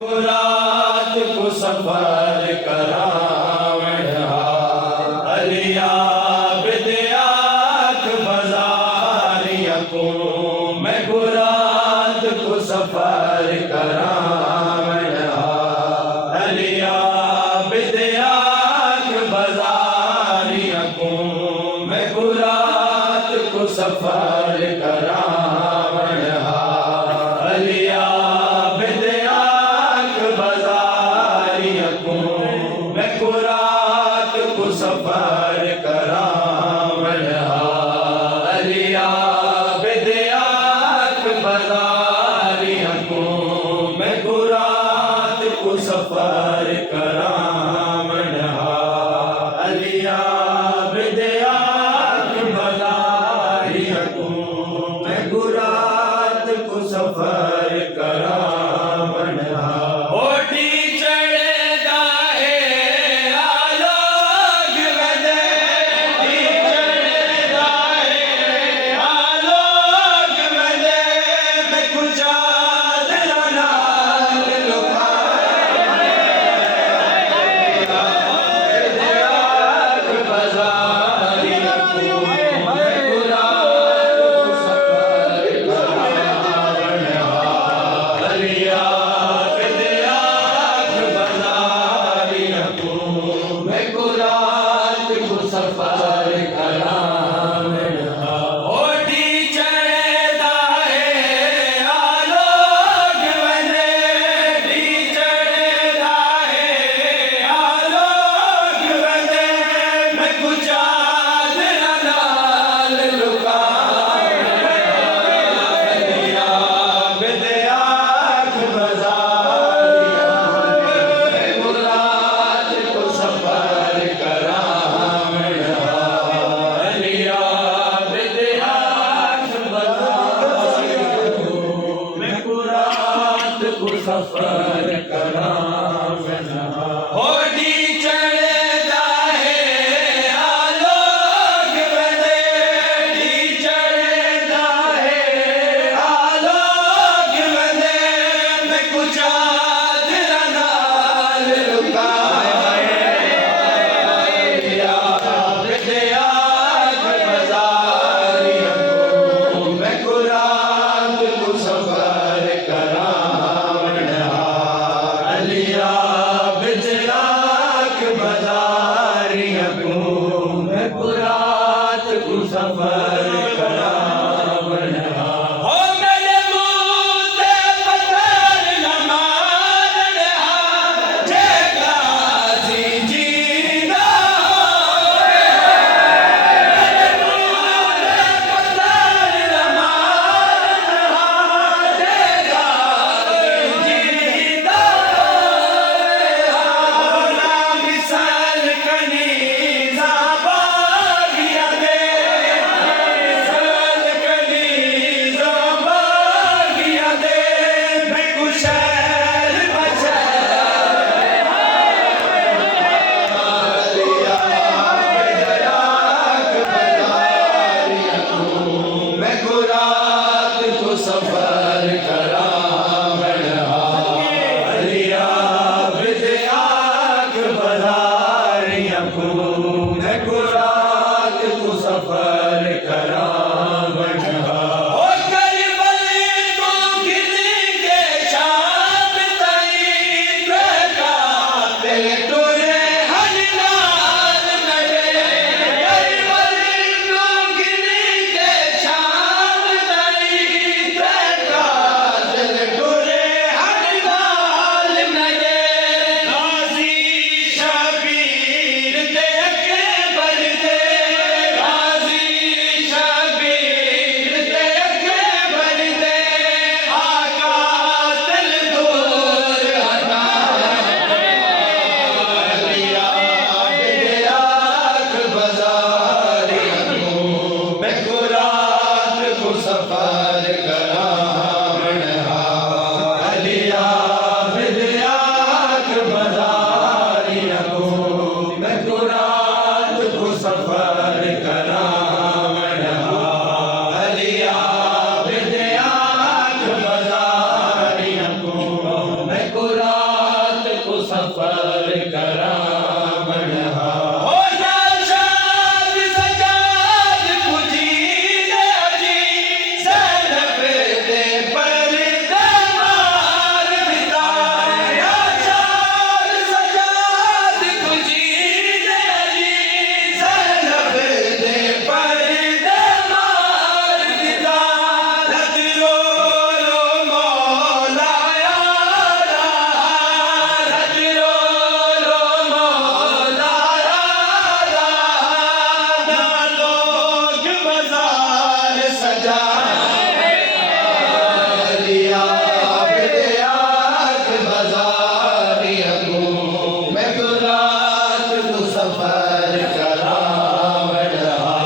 रात को सफर करावण अलिया विद्याख बाजारिया को मैं रात को सफर करावण अलिया विद्याख बाजारिया को मैं रात को सफर करावण अलिया मैं रात को सफर करावण अलिया विद्याख बाजारिया को मैं रात को सफर करावण अलिया विद्याख बाजारिया को मैं रात को सफर करावण सफर करावण ओटी चढ़दा है आलोक वने टी चढ़दा है आलोक वने मैं कुचाद नाल लुकावण अलिया विद्याख बाजारिया मैं रात को सफर करावण सफर करा।